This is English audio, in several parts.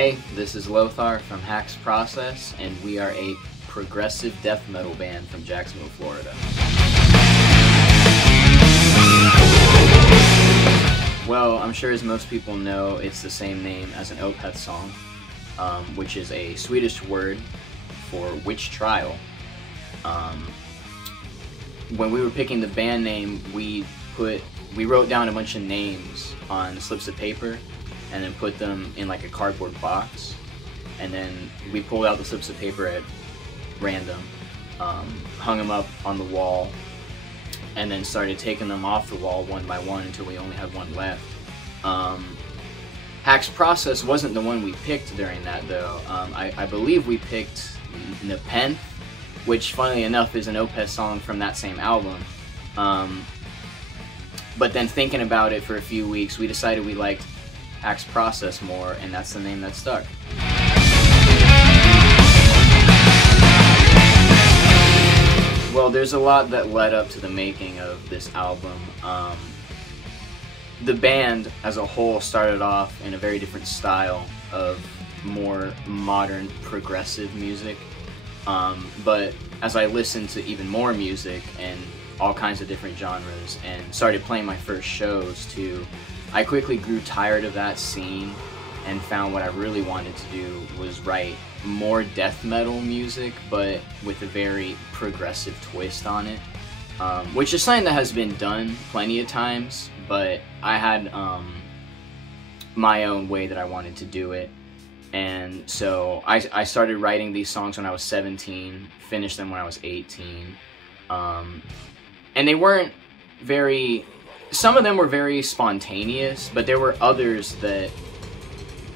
Hey, this is Lothar from Haxprocess, and we are a progressive death metal band from Jacksonville, Florida. Well, I'm sure as most people know, it's the same name as an Opeth song, which is a Swedish word for witch trial. When we were picking the band name, we wrote down a bunch of names on slips of paper and then put them in like a cardboard box, and then we pulled out the slips of paper at random, hung them up on the wall, and then started taking them off the wall one by one until we only had one left. Haxprocess wasn't the one we picked during that though. I believe we picked Nepenthe, which funnily enough is an Opeth song from that same album. But then thinking about it for a few weeks, we decided we liked Haxprocess more, and that's the name that stuck. Well, there's a lot that led up to the making of this album. The band as a whole started off in a very different style of more modern progressive music, but as I listened to even more music and all kinds of different genres and started playing my first shows too, I quickly grew tired of that scene and found what I really wanted to do was write more death metal music, but with a very progressive twist on it, which is something that has been done plenty of times, but I had my own way that I wanted to do it. And so I started writing these songs when I was 17, finished them when I was 18, and they weren't very... Some of them were very spontaneous, but there were others that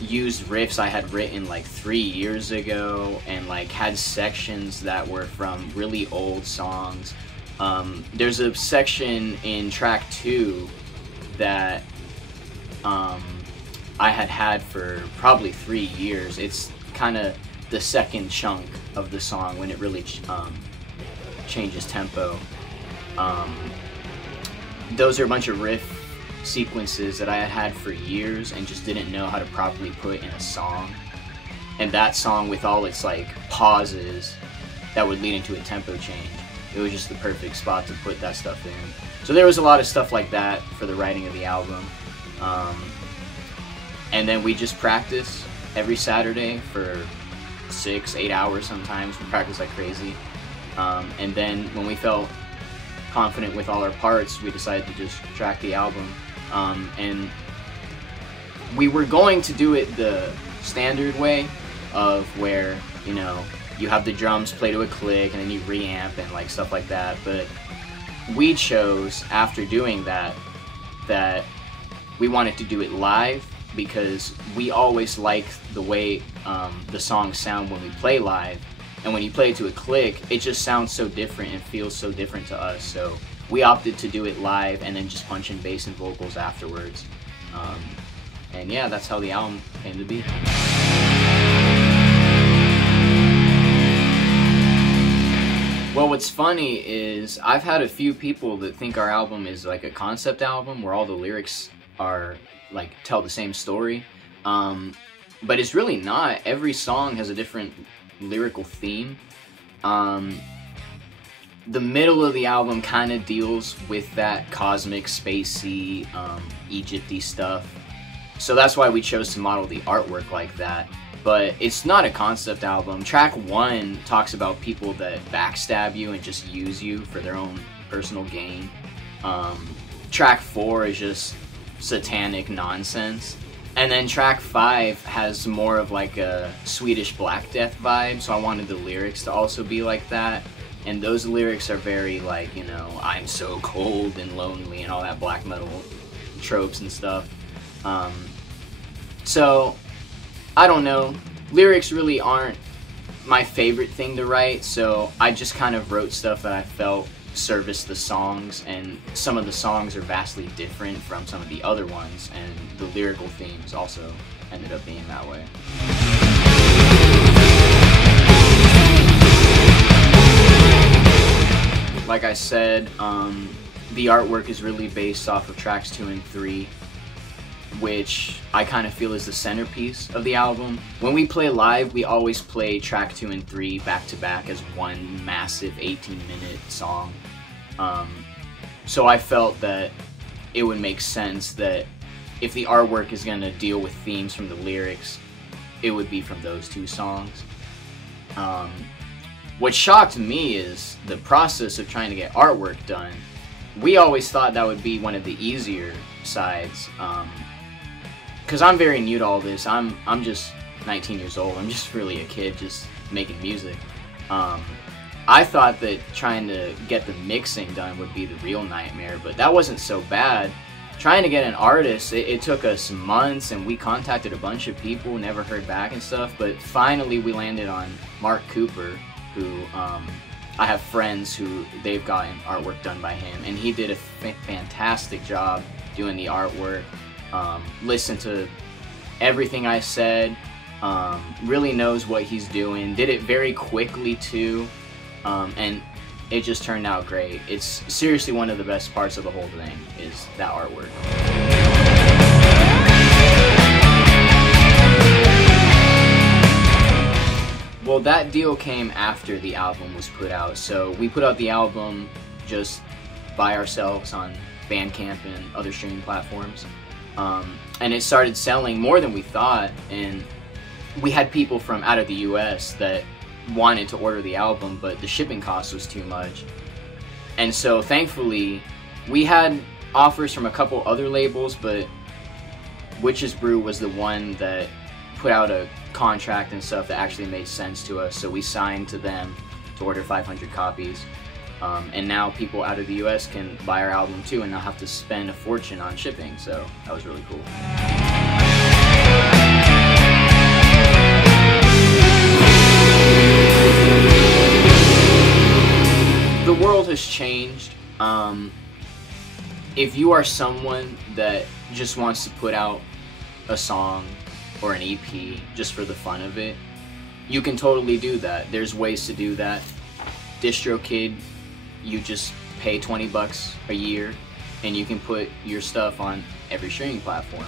used riffs I had written like 3 years ago and like had sections that were from really old songs. There's a section in track 2 that I had for probably 3 years. It's kind of the second chunk of the song when it really changes tempo. Those are a bunch of riff sequences that I had for years and just didn't know how to properly put in a song. And that song, with all its like pauses that would lead into a tempo change, it was just the perfect spot to put that stuff in. So there was a lot of stuff like that for the writing of the album. And then we just practice every Saturday for 6-8 hours sometimes. We practice like crazy. And then when we felt confident with all our parts, we decided to just track the album. And we were going to do it the standard way of where, you know, you have the drums play to a click and then you reamp and like stuff like that, but we chose after doing that we wanted to do it live, because we always like the way the songs sound when we play live. And when you play it to a click, it just sounds so different and feels so different to us. So we opted to do it live and then just punch in bass and vocals afterwards. And yeah, that's how the album came to be. Well, what's funny is I've had a few people that think our album is like a concept album where all the lyrics are like tell the same story. But it's really not. Every song has a different lyrical theme. The middle of the album kind of deals with that cosmic, spacey, Egypt-y stuff. So that's why we chose to model the artwork like that. But it's not a concept album. Track 1 talks about people that backstab you and just use you for their own personal gain. Track 4 is just satanic nonsense. And then track 5 has more of like a Swedish Black Death vibe, so I wanted the lyrics to also be like that. And those lyrics are very like, you know, I'm so cold and lonely and all that black metal tropes and stuff. So, I don't know. Lyrics really aren't my favorite thing to write, so I just kind of wrote stuff that I felt service the songs, and some of the songs are vastly different from some of the other ones, and the lyrical themes also ended up being that way. Like I said, the artwork is really based off of tracks 2 and 3. which I kind of feel is the centerpiece of the album. When we play live, we always play track 2 and 3 back to back as one massive 18-minute song. So I felt that it would make sense that if the artwork is going to deal with themes from the lyrics, it would be from those 2 songs. What shocked me is the process of trying to get artwork done. We always thought that would be one of the easier sides, because I'm very new to all this. I'm just 19 years old. I'm just really a kid just making music. I thought that trying to get the mixing done would be the real nightmare, but that wasn't so bad. Trying to get an artist, it took us months, and we contacted a bunch of people, never heard back and stuff, but finally we landed on Mark Cooper, who I have friends who they've gotten artwork done by him, and he did a fantastic job doing the artwork. Listened to everything I said, really knows what he's doing, did it very quickly too, and it just turned out great. It's seriously one of the best parts of the whole thing, is that artwork. Well, that deal came after the album was put out, so we put out the album just by ourselves on Bandcamp and other streaming platforms, and it started selling more than we thought, and we had people from out of the US that wanted to order the album, but the shipping cost was too much. And so thankfully we had offers from a couple other labels, but Witch's Brew was the one that put out a contract and stuff that actually made sense to us, so we signed to them to order 500 copies, and now people out of the US can buy our album too and not have to spend a fortune on shipping, so that was really cool. The world has changed. If you are someone that just wants to put out a song or an EP just for the fun of it, you can totally do that. There's ways to do that. DistroKid, you just pay 20 bucks a year and you can put your stuff on every streaming platform.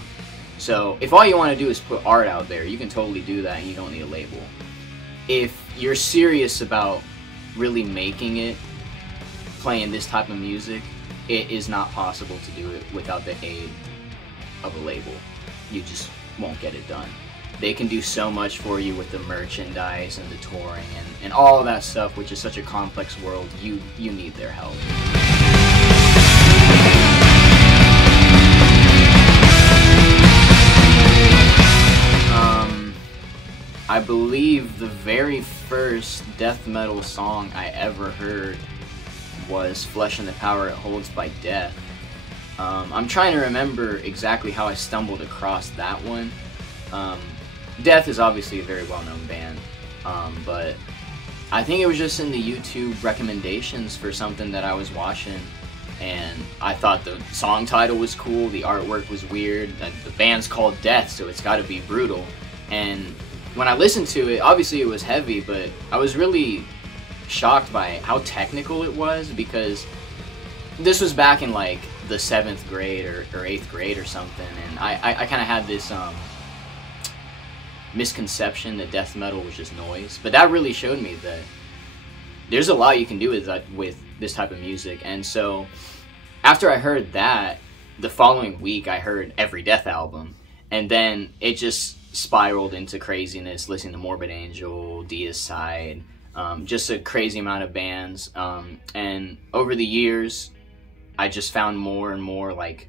So if all you want to do is put art out there, you can totally do that and you don't need a label. If you're serious about really making it, playing this type of music, it is not possible to do it without the aid of a label. You just won't get it done. They can do so much for you with the merchandise and the touring and all of that stuff, which is such a complex world. You need their help. I believe the very first death metal song I ever heard was Flesh and the Power It Holds by Death. I'm trying to remember exactly how I stumbled across that one. Death is obviously a very well-known band, but I think it was just in the YouTube recommendations for something that I was watching, and I thought the song title was cool, the artwork was weird, the band's called Death, so it's gotta be brutal. And when I listened to it, obviously it was heavy, but I was really shocked by how technical it was, because this was back in like the 7th grade or 8th grade or something, and I kind of had this misconception that death metal was just noise, but that really showed me that there's a lot you can do with this type of music. And so after I heard that, the following week I heard every Death album, and then it just spiraled into craziness, listening to Morbid Angel, Deicide, just a crazy amount of bands, and over the years I just found more and more like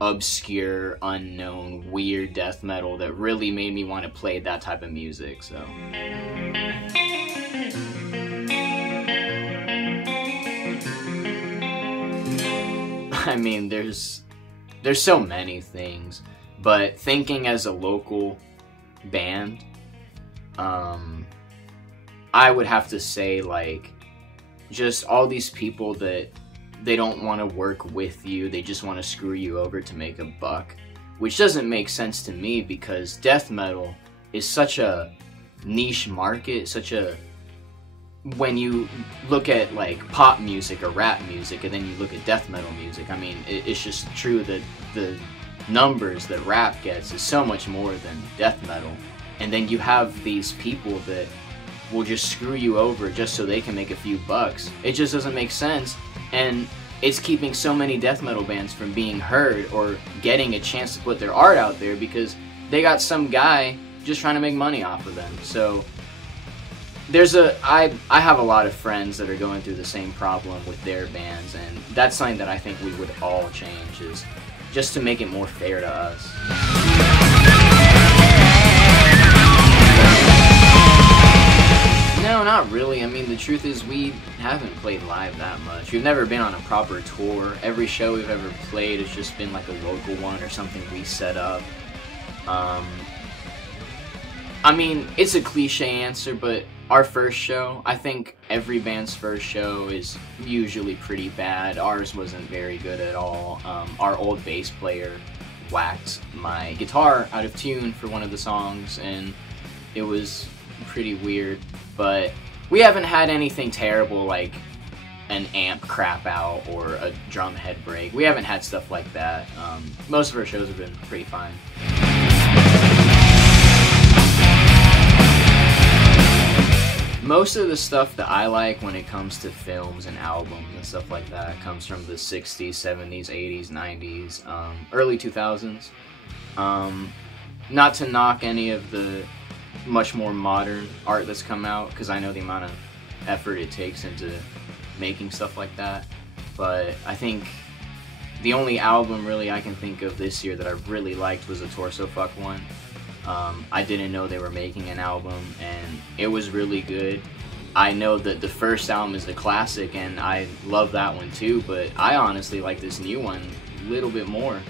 obscure, unknown, weird death metal that really made me want to play that type of music. So I mean, there's so many things, but thinking as a local band, I would have to say, like, just all these people that they don't want to work with you, they just want to screw you over to make a buck, which doesn't make sense to me, because death metal is such a niche market, when you look at like pop music or rap music and then you look at death metal music, I mean, it's just true that the numbers that rap gets is so much more than death metal. And then you have these people that will just screw you over just so they can make a few bucks. It just doesn't make sense, and it's keeping so many death metal bands from being heard or getting a chance to put their art out there because they got some guy just trying to make money off of them. So I have a lot of friends that are going through the same problem with their bands, and that's something that I think we would all change, is just to make it more fair to us. No, not really. I mean, the truth is we haven't played live that much. We've never been on a proper tour. Every show we've ever played has just been like a local one or something we set up. I mean, it's a cliche answer, but our first show, I think every band's first show is usually pretty bad. Ours wasn't very good at all. Our old bass player whacked my guitar out of tune for one of the songs, and it was pretty weird. But we haven't had anything terrible like an amp crap out or a drum head break. We haven't had stuff like that. Most of our shows have been pretty fine. Most of the stuff that I like when it comes to films and albums and stuff like that comes from the 60s, 70s, 80s, 90s, early 2000s. Not to knock any of the much more modern art that's come out, because I know the amount of effort it takes into making stuff like that, but I think the only album really I can think of this year that I really liked was the Torso Fuck one. I didn't know they were making an album, and it was really good. I know that the first album is the classic, and I love that one too, but I honestly like this new one a little bit more.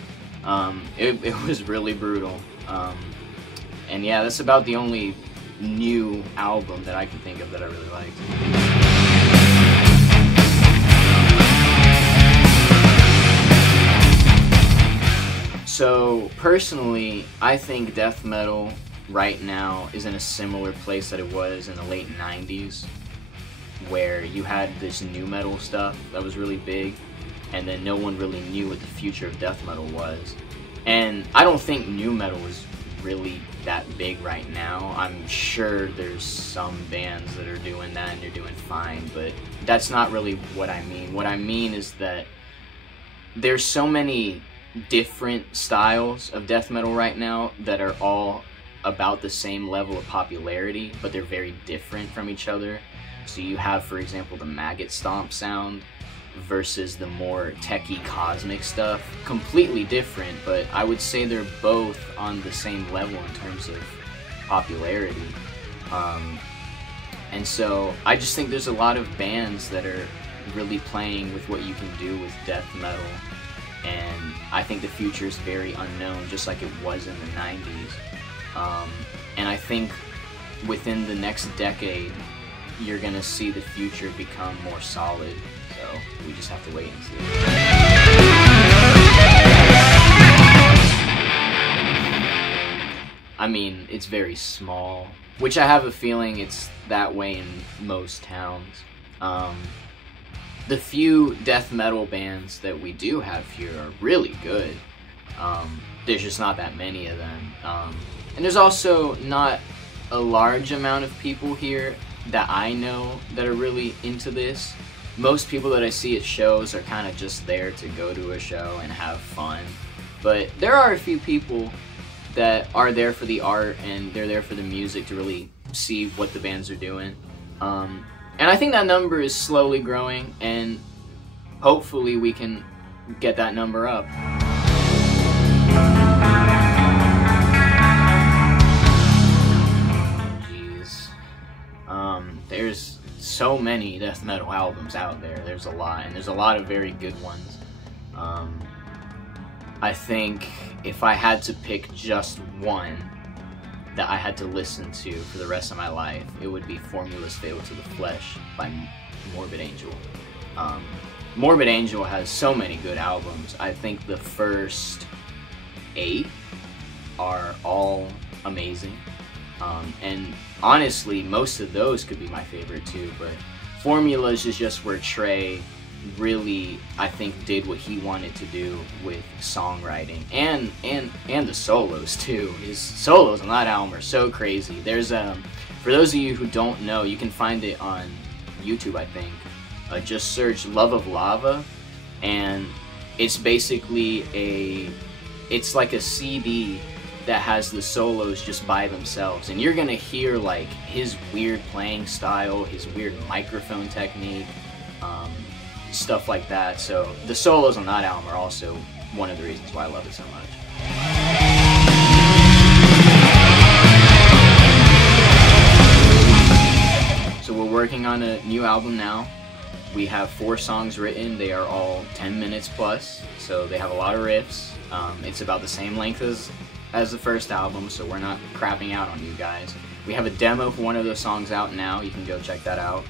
It was really brutal. And yeah, that's about the only new album that I can think of that I really liked. So personally, I think death metal right now is in a similar place that it was in the late 90s, where you had this new metal stuff that was really big, and then no one really knew what the future of death metal was. And I don't think new metal is really that big right now. I'm sure there's some bands that are doing that and they're doing fine, but that's not really what I mean. What I mean is that there's so many different styles of death metal right now that are all about the same level of popularity, but they're very different from each other. So you have, for example, the maggot stomp sound versus the more techie cosmic stuff. Completely different, but I would say they're both on the same level in terms of popularity. And so I just think there's a lot of bands that are really playing with what you can do with death metal, and I think the future is very unknown, just like it was in the 90s. And I think within the next decade you're gonna see the future become more solid. So we just have to wait and see. I mean, it's very small, which I have a feeling it's that way in most towns. The few death metal bands that we do have here are really good. There's just not that many of them. And there's also not a large amount of people here that I know that are really into this. Most people that I see at shows are kind of just there to go to a show and have fun. But there are a few people that are there for the art and they're there for the music to really see what the bands are doing. And I think that number is slowly growing, and hopefully we can get that number up. Jeez. There's so many death metal albums out there. There's a lot, and there's a lot of very good ones. I think if I had to pick just one that I had to listen to for the rest of my life, it would be Formula's Fatal to the Flesh by Morbid Angel. Morbid Angel has so many good albums. I think the first 8 are all amazing. And honestly, most of those could be my favorite too, but Formula's is just where Trey really, I think, did what he wanted to do with songwriting and the solos too. His solos on that album are so crazy. There's for those of you who don't know, you can find it on YouTube, I think. Just search Love of Lava, and it's basically it's like a CD that has the solos just by themselves, and you're gonna hear like his weird playing style, his weird microphone technique, stuff like that. So the solos on that album are also one of the reasons why I love it so much. So we're working on a new album now. We have 4 songs written. They are all 10 minutes plus, so they have a lot of riffs. It's about the same length as the first album, so we're not crapping out on you guys. We have a demo for one of those songs out now. You can go check that out.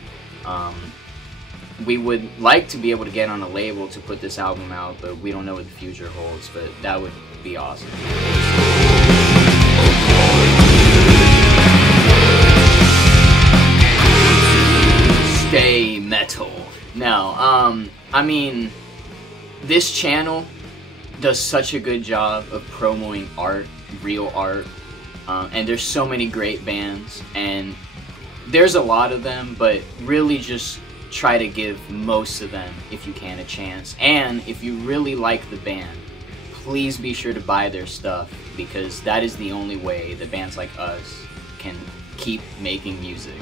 We would like to be able to get on a label to put this album out, but we don't know what the future holds, but that would be awesome. Stay metal. Now, I mean, this channel does such a good job of promoting art, real art, and there's so many great bands, and there's a lot of them, but really just try to give most of them, if you can, a chance. And if you really like the band, please be sure to buy their stuff, because that is the only way that bands like us can keep making music.